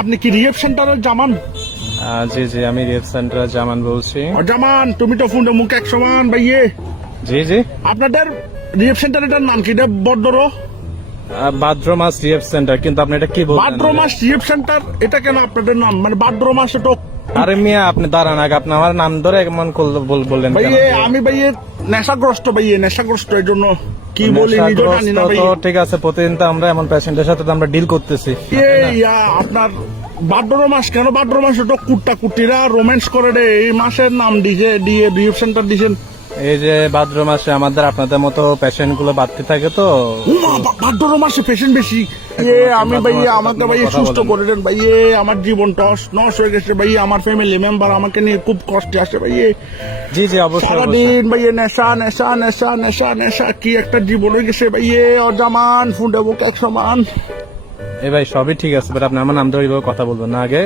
আপনি কি রিহেব সেন্টারের জামান? জি জি, আমি রিহেব সেন্টার জামান বলছি। জামান, তুমি তো ফোনটা মুখ এক সমান ভাইয়ে। জি জি, আপনাদের রিহেব সেন্টারের নাম কি? এটা বড্ডর ভাদ্রমাস রিহেব সেন্টার, কিন্তু আপনি এটা কি বলছেন? ভাদ্রমাস রিহেব সেন্টার, এটা কেন আপনাদের নাম? মানে ভাদ্রমাস এটা? আরে মিয়া, আপনি দাঁড়ান আগে, আপনি আমার নাম ধরে এমন বললেন কেন? ভাইয়ে আমি ভাইয়ে নেশাগ্রস্ত, ভাইয়ে নেশাগ্রস্ত, এই জন্য কি বলি নিজেও জানি না ভাইয়ে। ঠিক আছে, প্রতিদিন তো আমরা এমন পেশেন্টের সাথে তো আমরা ডিল করতেছি। আপনার ভাদ্র মাস কেন? ভাদ্র মাস ওটা কুট্টা কুটিরা রোম্যান্স করে রে, এই মাসের নাম দিয়ে রিহেব সেন্টার দিয়েছেন। এই যে ভাদ্র মাসে আমাদের আপনাদের মতো পেশেন্ট গুলো বাড়তে থাকে তো। ভাদ্র মাসে পেশেন্ট বেশি। আমি ভাইয়ে আমাকে ভাইয়ে সুস্থ করে দেন ভাইয়ে, আমার জীবনটা নষ্ট হয়ে গেছে ভাইয়ে, আমার ফ্যামিলি মেম্বার আমাকে নিয়ে খুব কষ্টে আসে ভাইয়ে। জি জি, অবশ্যই সারাদিন ভাইয়ে নেশা নেশা নেশা নেশা নেশা, কি একটা জীবন হয়ে গেছে ভাইয়ে। অজামান ফুন্ডে বুক এক সমান। ভাই সবই ঠিক আছে, বাট আপনি আমার নাম ধরে এইভাবে কথা বলবেন না, আগে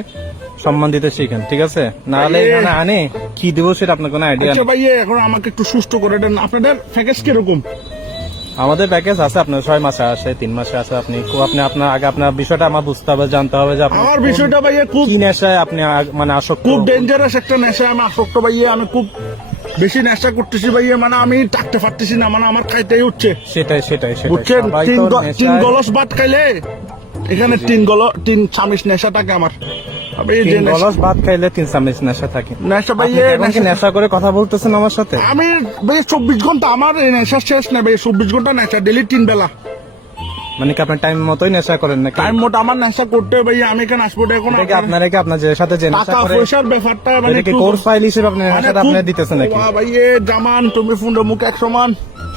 সম্মান দিতে শিখেন, ঠিক আছে? নাহলে এখানে আনে কি দিব সেটা আপনার কোনো আইডিয়া নেই। ভাইয়ে এখন আমাকে একটু সুস্থ করে দেন। আপনাদের প্যাকেজ কিরকম? আমাদের প্যাকেজ আছে, আপনার 6 মাসে আসে, 3 মাসে আছে। আপনি আপনার আগে আপনার বিষয়টা আমার বুঝতে হবে, জানতে হবে যে আমার বিষয়টা ভাইয়া খুব কি নেশায় আপনি মানে আসক্ত। খুব ডেঞ্জারাস একটা নেশা আমি আসক্ত ভাইয়া। আমি খুব বেশি নেশা করতেছি ভাইয়া, মানে আমি থাকতে পারতেছি না, মানে আমার খাইতেই হচ্ছে। সেটাই বুঝছেন, তিন গলস ভাত খাইলে এখানে তিন চামিচ নেশা থাকে আমার। ভাত খাইলে 3 চামচ নেশা থাকে। নেশা ভাইয়া, নেশা করে কথা বলতেছেন আমার সাথে? আমি ভাই 24 ঘন্টা আমার এই নেশা শেষ নেই ভাই, 24 ঘন্টা নেশা, ডেলি 3 বেলা। মানে কি আপনার টাইম মতোই নেশা করেন নাকি? টাইম মতো আমার নেশা করতে ভাইয়া, আমি এখানে আসবো এখন। আপনার যে সাথে যে নেশা করে পয়সার ব্যাপারটা মানে কি কোর্স ফাইল হিসেবে আপনি নেশাটা আপনি দিতেছেন নাকি? ভাইয়া জামান, তুমি ফোনটা মুখ এক সমান।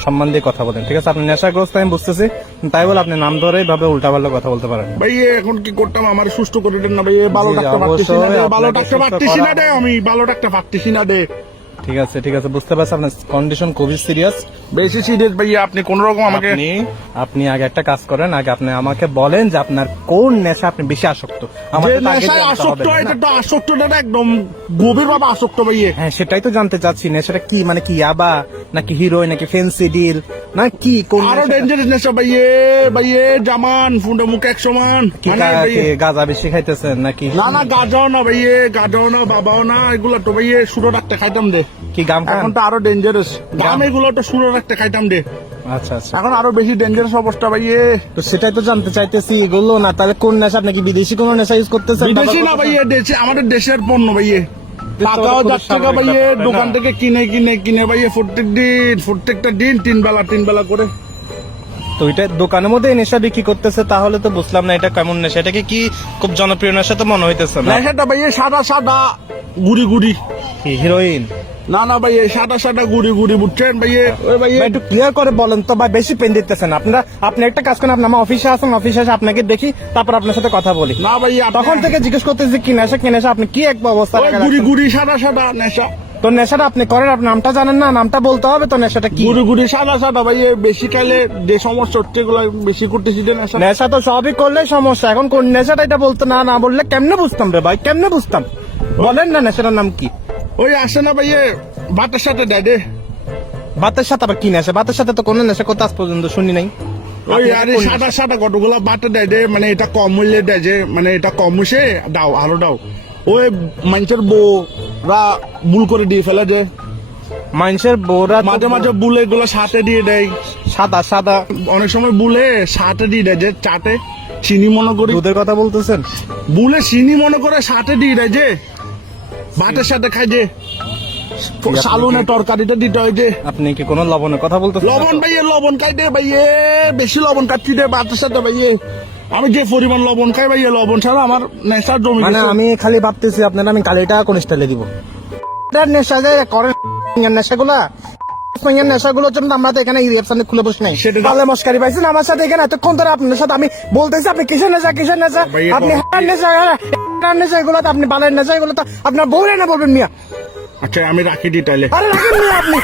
সম্মান দিয়ে কথা বলেন, ঠিক আছে? আপনি নেশাগ্রস্ত আমি বুঝতেছি, তাই বলে আপনি নাম ধরে ভাবে উল্টাপাল্টা কথা বলতে পারেন ভাইয়া। এখন কি করতাম? আমার সুস্থ করে দেন না ভাইয়া, ভালো ডাক্তার পাচ্ছি না রে, ভালো ডাক্তার পাচ্ছি না রে, আমি ভালো ডাক্তার পাচ্ছি না রে। ঠিক আছে ঠিক আছে, বুঝতে পারছি আপনার কন্ডিশন খুবই সিরিয়াস, বেশি সিরিয়াস ভাইয়া। আপনি কোন রকম আমাকে আপনি আগে একটা কাজ করেন, আগে আপনি আমাকে বলেন যে আপনার কোন নেশা আপনি বেশি আসক্ত। আসক্তটা একদম গভীর ভাবে আসক্ত ভাইয়া। হ্যাঁ, সেটাই তো জানতে চাচ্ছি, নেশাটা কি? মানে কি ইয়াবা নাকি হিরোইন নাকি ফেন্সিডিল না কি? কোন আরো ডেঞ্জারাস নেশা ভাইয়া? ভাইয়া জামান ফোনটা মুখ এক সমান। গাঁজা বেশি খাইতেছেন নাকি? না গাঁজাও না ভাইয়া, গাঁজাও না, বাবাও না, এগুলা তো ভাইয়া সুরো রাখতে খাইতাম দে। কি গাম? এখন তো আরো ডেঞ্জারাস গাম, এগুলো তো সুরো রাখতে খাইতাম দে। আচ্ছা আচ্ছা, এখন আরো বেশি ডেঞ্জারাস অবস্থা ভাইয়া। তো সেটাই তো জানতে চাইতেছি, এগুলো না তাহলে কোন নেশা? আপনি কি বিদেশি কোন নেশা ইউজ করতেছেন? বিদেশি না ভাইয়া, দেশে, আমাদের দেশের পণ্য ভাইয়া। টাকাও যাচ্ছে ভাইয়া, দোকান থেকে কিনে ভাইয়া প্রত্যেকটা দিন 3 বেলা করে। তো এটা দোকানের মধ্যে নেশা বিক্রি করতেছে, তাহলে তো বুঝলাম না এটা কেমন নেশা। এটাকে কি খুব জনপ্রিয় নেশা তো মনে হইতেছে না। নেশাটা ভাইয়া সাদা গুড়ি হিরোইন? না ভাইয়া, সাদা গুড়ি বুঝছেন ভাইয়া? ওই ভাইয়া একটু ক্লিয়ার করে বলেন তো ভাই, বেশি পেন দিতেছেন আপনারা। আপনি একটা কাজ করেন, আপনি আমার অফিসে আসেন, অফিসে এসে আপনাকে দেখি, তারপর আপনার সাথে কথা বলি। না ভাইয়া, তখন থেকে জিজ্ঞেস করতেছি কি নেশা, আপনি কি এক অবস্থা? গুড়ি সাদা নেশা। তো নেশাটা আপনি করেন, আপনার নামটা জানেন না? নামটা বলতে হবে তো। নেশাটা কি? গুড়ি সাদা ভাইয়া। বেশি খাইলে যে সমস্যা হচ্ছে, এগুলো বেশি করতেছি। নেশা তো সবই করলে সমস্যা, এখন কোন নেশাটা এটা বলতে না বললে কেমনে বুঝতাম রে ভাই, কেমনে বুঝতাম? বলেন না নেশাটার নাম কি? ওই আসে না ভাইয়া, ভাতের সাথে দেয় দে। ভাতের সাথে আবার কি নেশা? ভাতের সাথে তো কোনো নেশা করতে আজ পর্যন্ত শুনি নাই। ওই আরে সাদা কতগুলো বাটা দেয় দে, মানে এটা কম মূল্যে দেয় যে, মানে এটা কম হয়েছে দাও, আরো দাও। ওই মানুষের বউরা ভুল করে দিয়ে ফেলে যে, মানুষের বউরা মাঝে বুলে এগুলো সাথে দিয়ে দেয়। সাদা অনেক সময় বুলে সাথে দিয়ে দেয় যে, চাটে চিনি মনে করি। দুধের কথা বলতেছেন? বুলে চিনি মনে করে সাথে দিয়ে দেয় যে, ভাতের সাথে খাই যে, সালুনে তরকারিটা দিতে হয় যে। আপনি কি কোনো লবণের কথা বলতেছেন? লবণ ভাইয়ে, লবণ খাই দে ভাইয়ে, বেশি লবণ খাচ্ছি দে ভাতের সাথে ভাইয়ে। আমি যে পরিমাণ লবণ খাই ভাইয়া, লবণ ছাড়া আমার নেশার জমি। মানে আমি খালি ভাবতেছি আপনারা আমি কালিটা কোন স্টাইলে দিব। নেশা যে করেন নেশাগুলা, নেশাগুলোর জন্য আমরা তো এখানে রিসেপশনে খুলে বসে নাই। তাহলে মস্কারি পাইছেন আমার সাথে এখানে এতক্ষণ ধরে আপনার সাথে আমি বলতেছি, আপনি কিসের নেশা আপনি নেশা এগুলো তো আপনি বালের নেশা, এগুলো তো আপনার বউরে না বলবেন মিয়া। আচ্ছা আমি রাখি দি তাইলে। আরে রাখেন মিয়া আপনি।